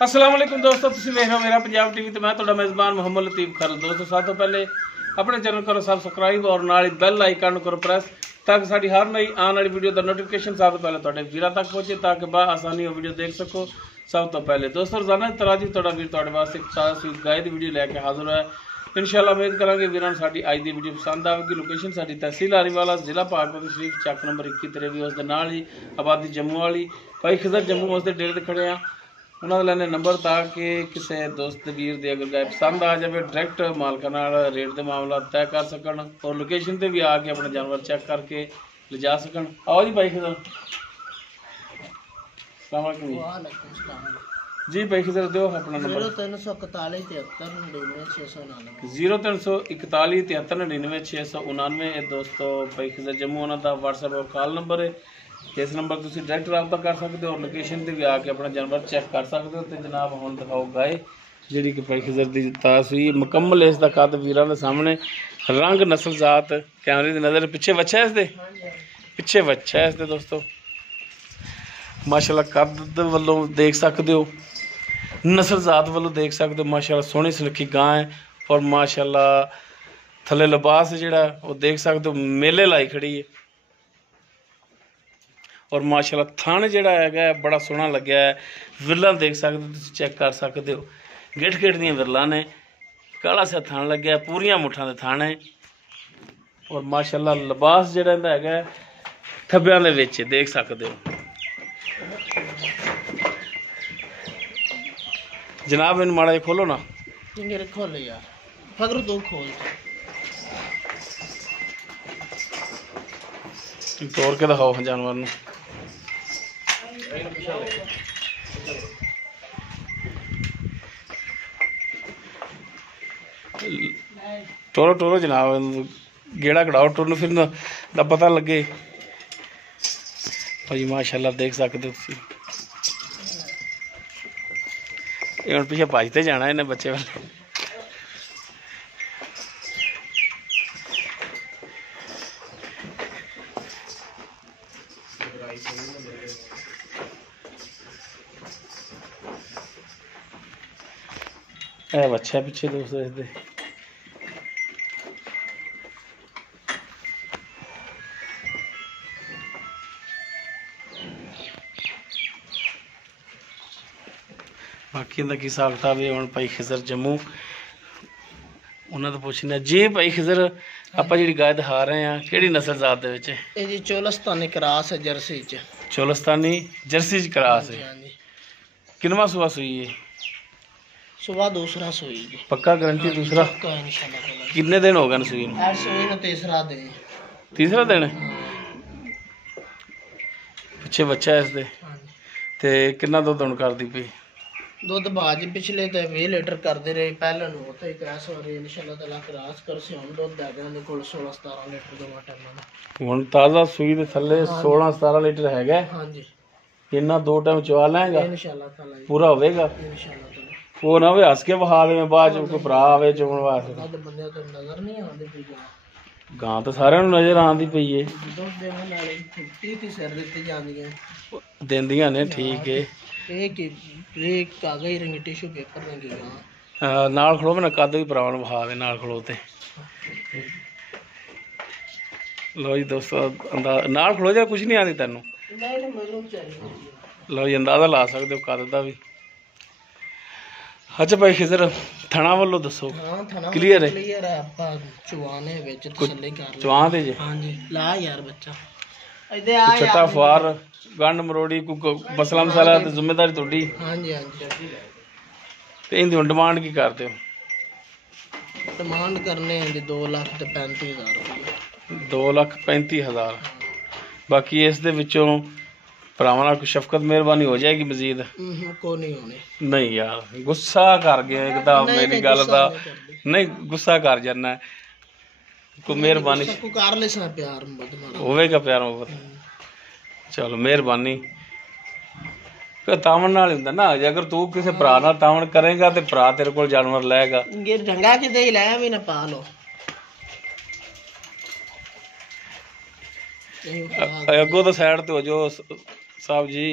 अस्सलाम वालेकुम दोस्तों, तुसीं देख रहे हो मेरा पंजाब टीवी तो मैं तुहाडा मेज़बान मोहम्मद लतीफ़ खान। दोस्तों सब तो पहले अपने चैनल करो सबसक्राइब और नाल बैल आइकन करो प्रेस ताकि साडी हर नई आने वाली वीडियो का नोटिफिकेशन सब तो पहले तुहाडे वीरां तक पहुंचे ताकि आसानी वीडियो देख सको। सब तो पहले दोस्तों रोजाना की तरह जी तुहाडा वीर तुहाडे वास्ते एक ताज़ा सी गाय की वीडियो लैके हाजिर है। इंशाअल्लाह उम्मीद करांगे वीरां नूं साडी अज दी वीडियो पसंद आवेगी। लोकेशन साडी तहसील आरीवाला जिला पाकपति शरीफ चक नंबर 21 भी उसके नाल ही आबादी जम्मू वाली भाई खिजर जम्मू उसके डेरे ते खड़े आ। उन्होंने लैने नंबर ताकि किसी दोस्त वीर दे अगर गाय पसंद आ जाए डायरैक्ट मालका नाल रेट के मामला तय कर सकन और लोकेशन पर भी आके अपना जानवर चेक करके ले जा सकन। आओ जी भाई खिजर जी भाई खिजर दो अपना नंबर 0341 दोस्तों भाई खिजर जम्मू उन्होंने व्हाट्सएप और कॉल नंबर है। इस नंबर तुम डायरैक्ट रब्ता कर सकते हो और लोकेशन पर भी आके अपना जानवर चेक कर सकते हो। तो जनाब हम दिखाओ गाय जी कि भाई खिजर की तास हुई मुकम्मल इसका कद वीर के सामने रंग नस्ल जात कैमरे की नज़र पिछे बच्चा है इसके पिछे बच्चा है इसके दोस्तों माशाल्लाह कद वालों देख सकते हो नस्ल जात वालों देख सकते हो। माशाल्लाह सोहनी सुनखी गां है और माशाल्लाह थले लिबास जिहड़ा वो देख सकते हो मेले लाई खड़ी है और माशाल्लाह थन जिहड़ा है बड़ा सोहना लग्या है। विरला देख सकते हो तुसीं चेक कर सकते हो गिठ गिठ दी विरला ने काला सा थन लग्या पूरियां मुठां दे थन है और माशाल्लाह लिबास जिहड़ा इहदा है थब्बियां दे विच देख सकते हो। जनाब इन माड़ा खोलो ना खोलो यार फगर दो खोल तोड़ के दिखाओ जानवर नूं टोरो टोरो जनाब गेड़ा कढ़ाओ टुरन फिर दा पता लगे भाई माशाल्लाह देख सकते हो तुसीं ये हुण पिछे भजते जाना इन्हें बच्चे वाले बच्चा पिछे दोस्तों इसके बाकी इनका की हिसाब किताब है। हम भाई खिजर जम्मू उन्होंने पूछने जी भाई खिजर आप जी गाय दिखा रहे हैं कि नस्ल जात जी चोलस्तानी क्रॉस है जर्सी चोलस्तानी जर्सी क्रॉस है किनवा सुबह सुई है सुबह दूसरा सुई पक्का गारंटी दूसरा कितने दिन हो गए सुई तीसरा दिन पिछे बच्चा है इसके कितना दुध हुण करदी पई दुध बाज पिछले तो 20 लीटर करते रहे पहले तो क्रॉस हो रही इंशाल्लाह ताला क्रॉस कर से हम दुध दे देंगे कोल 16-17 लीटर दो टाइम हुण ताज़ा सूई दे थल्ले 16-17 लीटर हैगा। हां जी इन्ना दो टाइम चवा लेगा इंशाल्लाह ताला पूरा होवेगा इंशाल्लाह ताला। वो ना वे हस के बहा दे बाद कोई भरा आवे चुगण वास्ते बंदे तो नजर नहीं आंदी पई गां तो सारे नजर आंदी पई है दुध देने नाले 30 सिर दित्ती जांदियां देंदियां ने ठीक है एक कागज रंगी टिश्यू पेपर रंगी नाल खड़ो मैं कद भी भरावन बहा दे नाल खड़ोते लो जी दोस्तों नाल खड़ो जा कुछ नहीं आती तेनों लो जी अंदाजा ला सकते हो कद का भी। अच्छा भाई खिजर थना वालों दसो क्लीयर है चवान है जी हां जी ला यार बच्चा छटा फुआर गंड मरोड़ी मसला मसाला तो जिम्मेदारी थोड़ी। हां जी हां जी ते इनदी डिमांड की करते हो डिमांड करने हैं 2,35,000 2,35,000 बाकी इस दे विचों भरावां नाल कोई शफकत मेहरबानी हो जाएगी मजीद को नहीं होने नहीं यार गुस्सा कर गया एकदम मेरी गल दा नहीं गुस्सा कर जाना कोई मेहरबानी कर ले सा प्यार मोहब्बत होवेगा प्यार मोहब्बत चलो मेहरबानी तावन नाल हुंदा ना अगर तू किसी भरा नाल तावन करेगा तो भरा तेरे कोल जानवर लेगा गिर जंगा कि दे ले भी ना पा लो अगो तो साइड तो हो जो साहब जी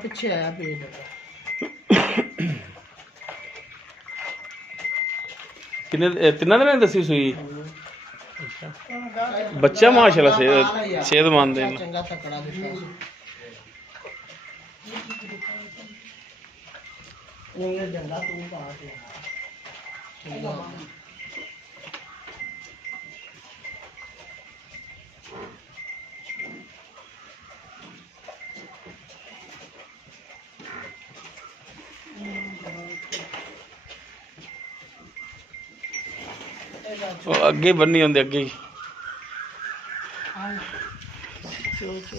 पीछे आया पेट किन्ने तिन्ना दिन दसी सूई बच्चा माशाल्लाह सेहतमंद है चंगा तकड़ा दिखता ये जंगा तू कहां से अगे बन्नी होंदे अगे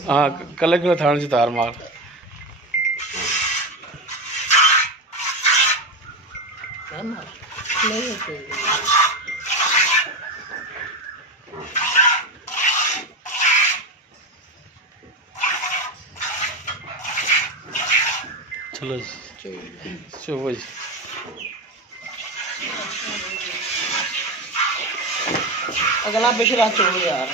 हाँ कले कले थाने च तार मार चलो चलो जी अगला पिछला चोर यार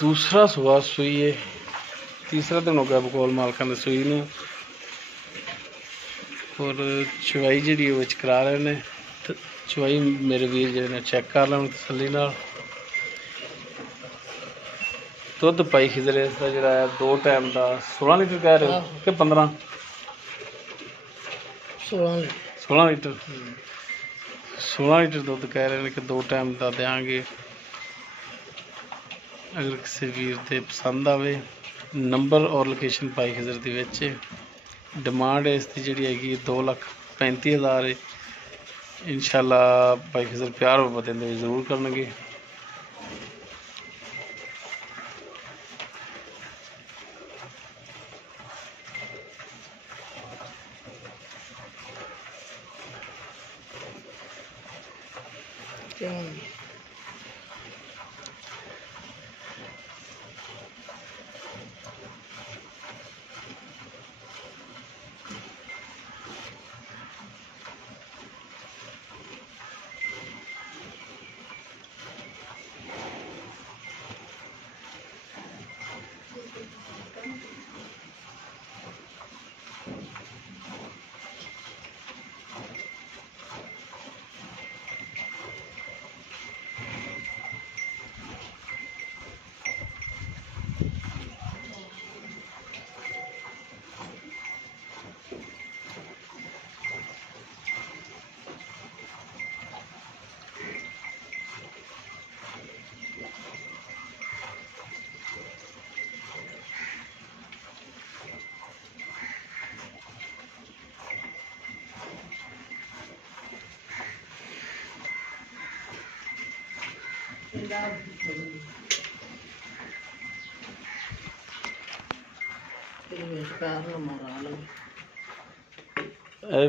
दूसरा सुबह सुई है तीसरा दिन हो गया बकौल मालका ने सुई ने और चवाई जी करा रहे ने चवाई मेरे वीर जी ने चेक कर लें तसली नाल दुध पाई खिजरे इसका जरा 2 टाइम का 16 लीटर कह रहे हो कि 15 16 लीटर 16 लीटर दुध कह रहे हैं कि 2 टाइम का देंगे अगर किसी वीर दे पसंद आवे नंबर और लोकेशन पाई खिजर दी विच डिमांड है इसकी जी हैगी 2,35,000 है इंशाल्लाह पाई खिजर प्यार मोहब्बत देंदे जरूर करनगे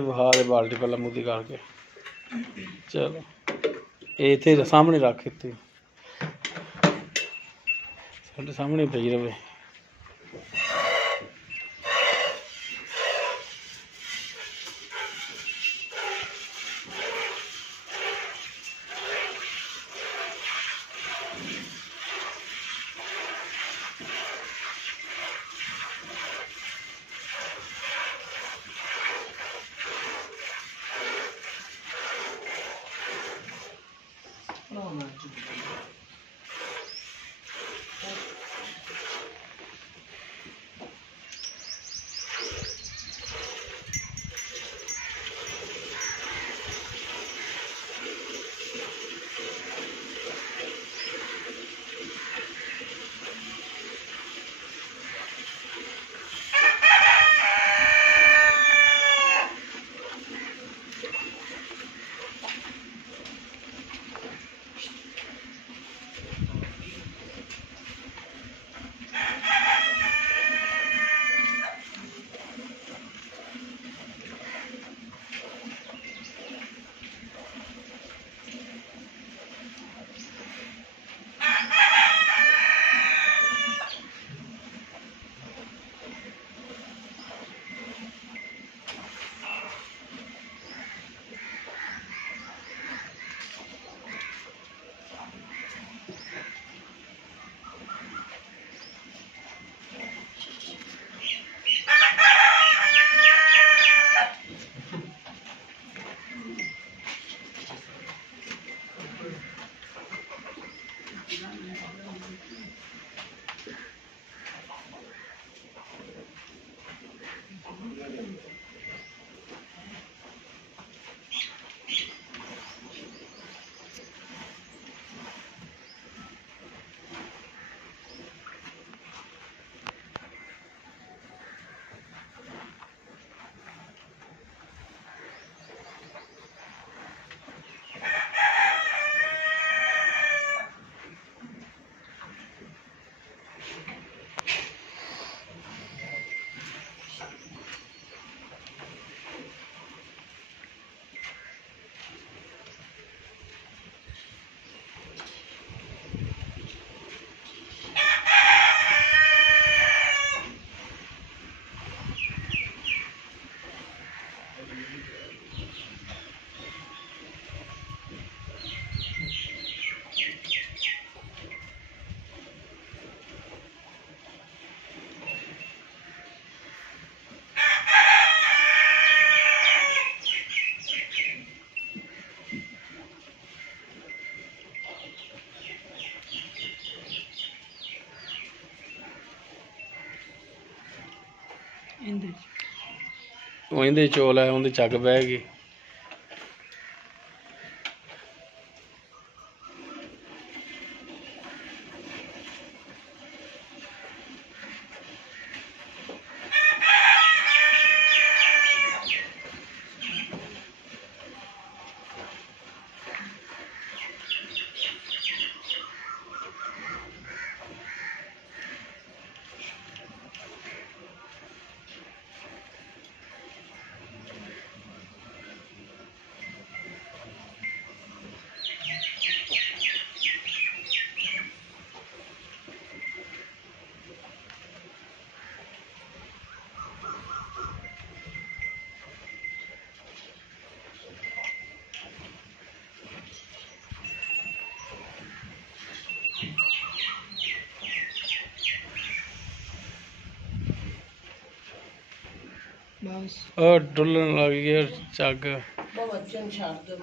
बहा दे बाल्टी पहला मुद्दी करके चलो ये इतने सामने रख इतने साढ़े सामने पई रहे ਉਹ ਇਹਦੇ ਚੋਲ ਹੈ, ਉਹਦੇ ਚੱਗ ਬਹਿ ਗਈ। बस और डुलन लग गया चग। बच्चे छाड़ दे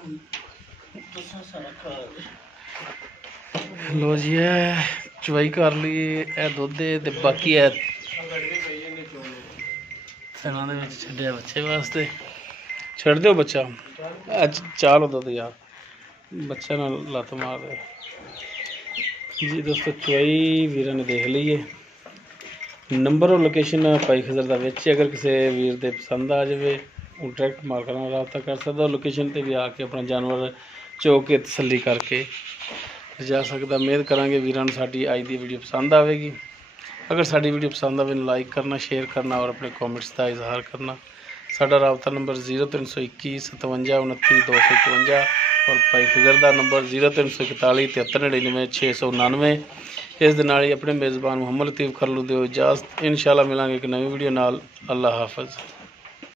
सारा खा लो जी है चवाई कर ली है दुध ते बाकी है सना दे विच छड्डिया बच्चे वास्ते। छड़ दो बच्चा चालो दुध यार बच्चा ना लत मार दे जी। दोस्तों चवाई वीर ने देख ली है। नंबर और लोकेशन भाई खजर का विच अगर किसी वीर दे पसंद आ जाए वो डायरैक्ट मालक नाल राबता कर सकता। लोकेशन पर भी आके अपना जानवर चो के तसल्ली करके जा सकता। उम्मीद करांगे वीरां नूं साडी अज दी वीडियो पसंद आएगी। अगर साडी वीडियो पसंद आवे लाइक करना, शेयर करना और अपने कॉमेंट्स का इजहार करना। साडा राबता नंबर 0321 57 29 251 और भाई खजर का नंबर 0341 7399 699। इस दे नाल ही अपने मेज़बान मुहम्मद लतीफ़ खरलू दे इजाज़त। इंशाअल्लाह मिलांगे एक नवी वीडियो नाल। अल्लाह हाफ़िज़।